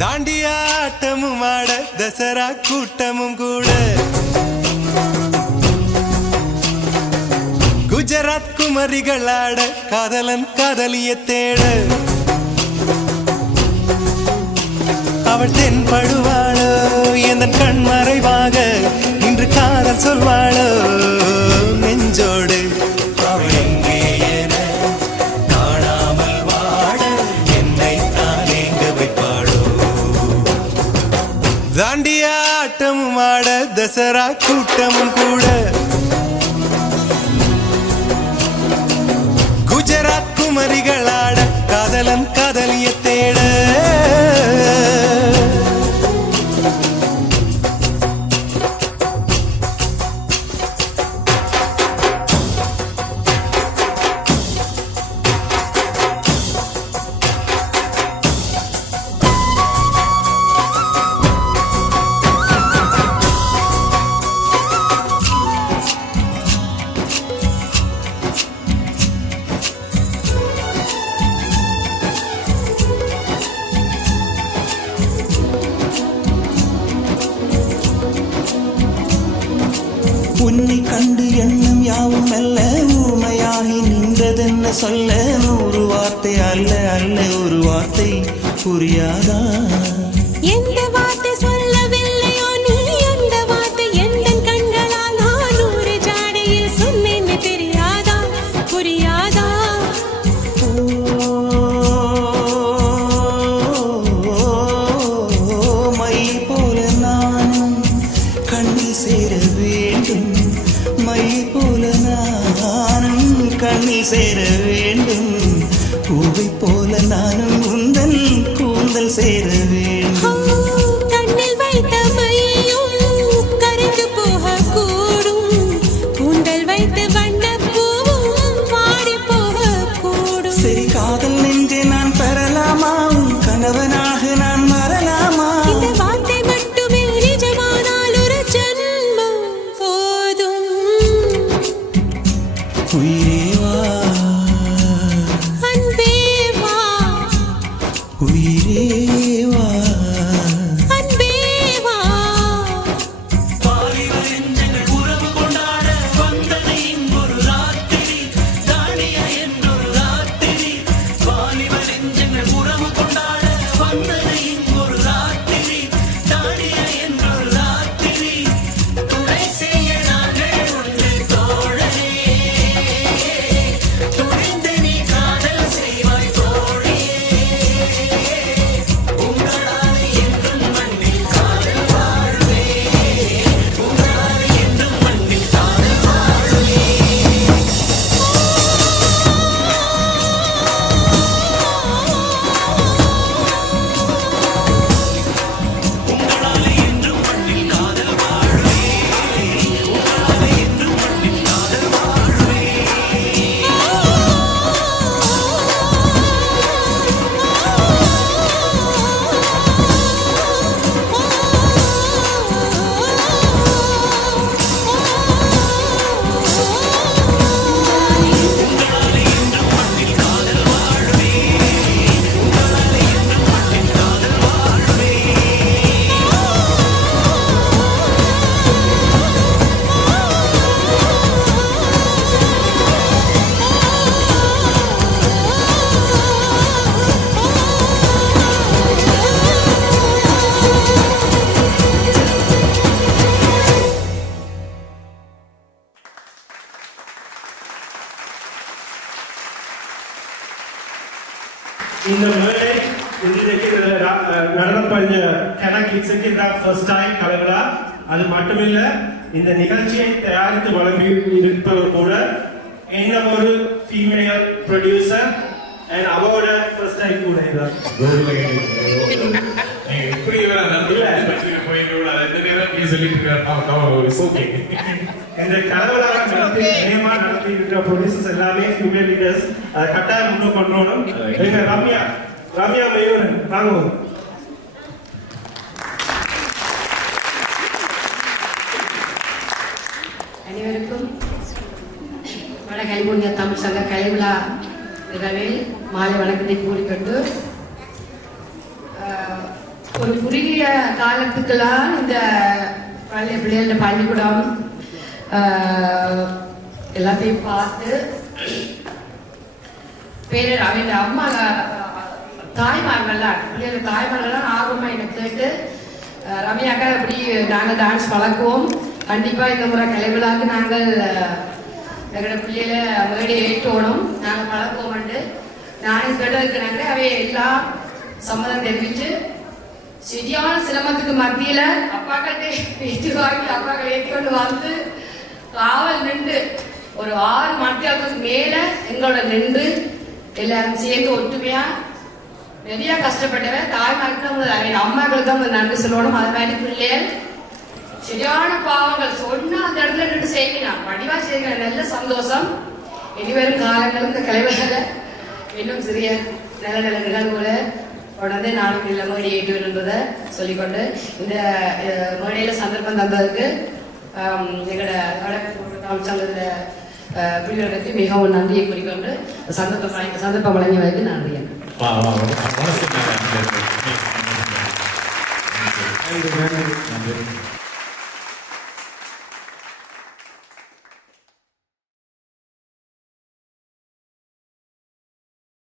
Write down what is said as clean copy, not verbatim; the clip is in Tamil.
தாண்டியாட்டமும் ஆட தசரா கூட்டமும் கூட குஜராத் குமரிகளாட காதலன் காதலிய தேட அவள் தென்படுவாளோ என் கண் மறைவாக இன்று காதல் சொல்வாளோ நெஞ்சோடு அவள் எங்கே என காணாமல் வாட என்னை தான் எங்க வைப்பாளோ தாண்டியாட்டமும் ஆட தசரா கூட்டமும் கூட குஜராத் குமரிகளாட காதலன் காதலிய தேட உன்னை கண்டு எண்ணம் யாவும் அல்ல ஊமையாகி நின்றதென்ன சொல்ல 100 வார்த்தை அல்ல அல்ல ஒரு வார்த்தை புரியாதா எந்த வார்த்தை சொல்லவில்லையோ நீ அந்த வார்த்தை எந்த கண்களால் நான் 100 ஜாடையில் சொன்னேன்னு தெரியாதா புரியாதா மை போல நானும் கண்ணில் சேர வேண்டும் மை போல நானும் கண்ணில் சேர வேண்டும் பூவை போல நானும் உந்தன் கூந்தல் சேர வேண்டும் கண்ணில் வைத்த மையும் கரைந்து போகக்கூடும் கூந்தல் வைத்து வண்ணப்பூவும் வாடி போகக்கூடும் சரி காதல் நெஞ்சே நான் பெறலாமா உன் கணவனாக நான் வரலாமா இந்த வார்த்தை மட்டுமே நிஜமானால் ஒரு ஜன்மம் போதும் உயிரே வா அன்பே வா உயிரே வா அன்பே வா இந்த மேடை இன்றைக்கு நடனப்பஞ்ச கனகிட்ஸுக்கு ஃபர்ஸ்ட் டைம் கலவரா அது மட்டுமில்ல இந்த நிகழ்ச்சியை தயாரித்து வழங்கி இருப்பவர் கூட என்ன ஒரு ஃபீமேல் ப்ரொடியூசர் அண்ட் அவரோட ஃபர்ஸ்ட் டைம் கூட இதான் எப்படி இந்த கலவராக நடத்தி இருக்கிற ப்ரொடியூசர்ஸ் எல்லாமே ஃபீமேல் லீடர்ஸ் அதை கட்டாயம் முன்னும் கொண்டோம் எங்க ரம்யா மயூரன் வாங்குவோம் அனைவருக்கும் வட கலிபோர்னியா தமிழ் சங்க கலைவிழா நிகழ்வில் மாலை வணக்கத்தை கூறிக்கொண்டு ஒரு குறுகிய காலத்துக்கெல்லாம் இந்த பிள்ளைகளோட பள்ளிக்கூடம் எல்லாத்தையும் பார்த்து பேரர் அவங்க அம்மா தாய்மார்கள்லாம் பிள்ளைகள் தாய்மார்கள்லாம் ஆர்வமாக எனக்கு கேட்டு ரம்யாக்கா எப்படி நாங்கள் டான்ஸ் பழக்குவோம் கண்டிப்பாக இந்த முறை கலைவிழாக்கு நாங்கள் எங்களோட பிள்ளைகளை மேடை ஏற்றோணும் நாங்கள் பழக்குவோம்ட்டு நானும் கேட்டதுக்கு நாங்கள் அவை எல்லாம் சம்மதம் தெரிவித்து சரியான சிரமத்துக்கு மத்தியில அப்பாக்கிட்ட பேச்சு வாங்கி அப்பாக்களை ஏற்றி கொண்டு வந்து காவல் நின்று ஒரு 6 மணிக்கு மேல எங்களோட நின்று எல்லாரும் சேர்ந்து ஒற்றுமையா நிறைய கஷ்டப்பட்டவ தாய்மார்களுக்கு அம்மாக்களுக்கு தான் நன்றி சொல்லணும். அது மாதிரி பிள்ளைகள் சரியான பாவங்கள் சொன்னா அந்த இடத்துல நின்று செய்யணும் வடிவா செய்கிற நல்ல சந்தோஷம். இனிவரும் காலங்களும் இந்த கலைவர்களை இன்னும் சிறிய நல்ல நல்ல நிகழ்வுகளை உடனே நாளைக்கு இல்லை மேடை ஏற்றி வருன்றதை சொல்லிக்கொண்டு இந்த மேடையில் சந்தர்ப்பம் தந்ததுக்கு எங்களோட சங்கத்தில் பிரிவுகளுக்கு மிகவும் நன்றியை குறிக்கொண்டு சந்தர்ப்பம் வழங்கியதற்கு நன்றி. நன்றி.